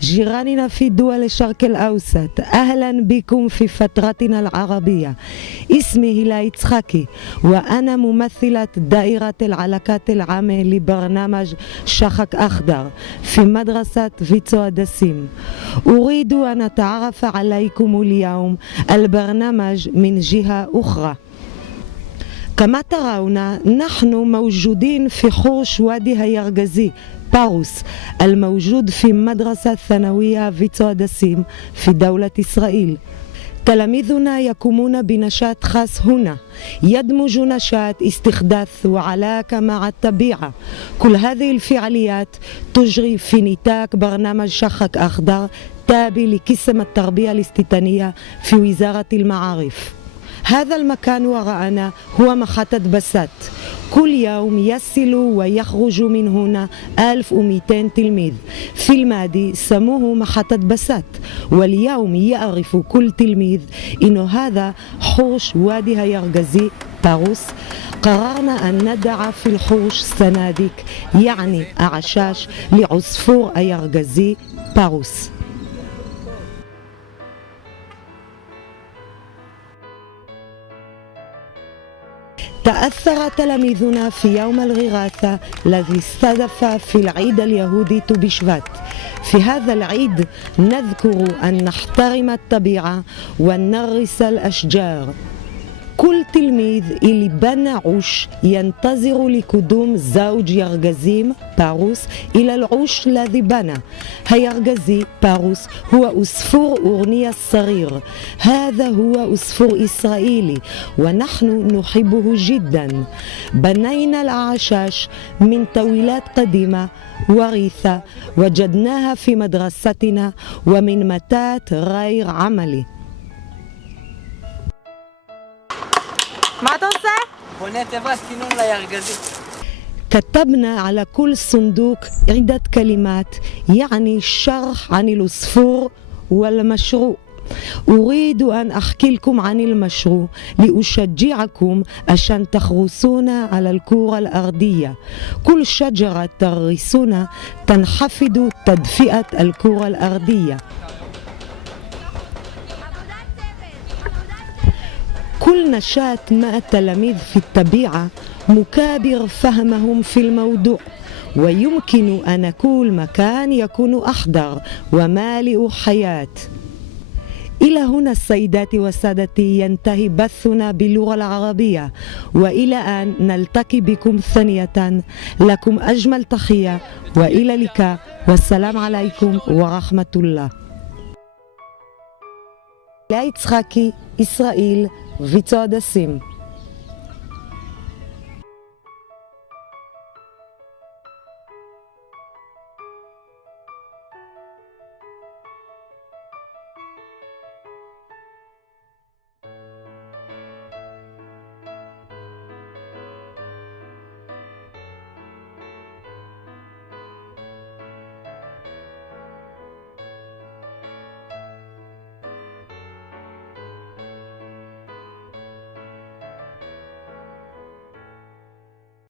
جيراننا في دول الشرق الأوسط، أهلا بكم في فترتنا العربية. اسمي هلا يצחקי وأنا ممثلة دائرة العلاقات العامة لبرنامج شخك أخضر في مدرسة فيצו הדסים. أريد أن أتعرف عليكم اليوم البرنامج من جهة أخرى. كما ترون نحن موجودين في حوش وادي هيرجزي باروس الموجود في مدرسة ثانوية فيצו הדסים في دولة إسرائيل. تلاميذنا يقومون بنشاط خاص هنا يدمج نشاط استحداث وعلاقة مع الطبيعة. كل هذه الفعاليات تجري في نطاق برنامج شخك أخضر تابع لقسم التربية الاستيطانية في وزارة المعارف. هذا المكان وراءنا هو محطة بسات. كل يوم يصل ويخرج من هنا 1200 تلميذ. في الماضي سموه محطة بسات، واليوم يعرف كل تلميذ إنه هذا حوش وادي هيرجزي باروس. قررنا أن ندع في الحوش صناديق يعني أعشاش لعصفور هيرجزي باروس. تأثر تلاميذنا في يوم الغراثة الذي استضاف في العيد اليهودي تو بشبات. في هذا العيد نذكر أن نحترم الطبيعة ونغرس الأشجار. كل تلميذ اللي بنى عش ينتظر لقدوم زوج يرجزيم باروس إلى العش الذي بنى. هيرجزي باروس هو عصفور أورنية الصغير. هذا هو عصفور إسرائيلي ونحن نحبه جدا. بنينا الأعشاش من طاولات قديمة وريثة وجدناها في مدرستنا ومن متات غير عملي. מה אתה עושה? בונה תיבת כינון לירגזי. كتبنا على كل صندوق عدة كلمات يعني شرح عن العصفور والمشروع. أريد أن أحكي لكم عن المشروع لأشجعكم عشان تحرصون على الكرة الأرضية. كل شجرة تغرسونها تنحفظ تدفئة الكرة الأرضية. كل نشاط مع التلاميذ في الطبيعة مكابر فهمهم في الموضوع، ويمكن أن كل مكان يكون أخضر ومالئ حياة. إلى هنا السيدات والسادتي ينتهي بثنا باللغة العربية، وإلى أن نلتقي بكم ثانية. لكم أجمل تحية وإلى اللقاء والسلام عليكم ورحمة الله. هלה יצחקי, ישראל, ויצו הדסים.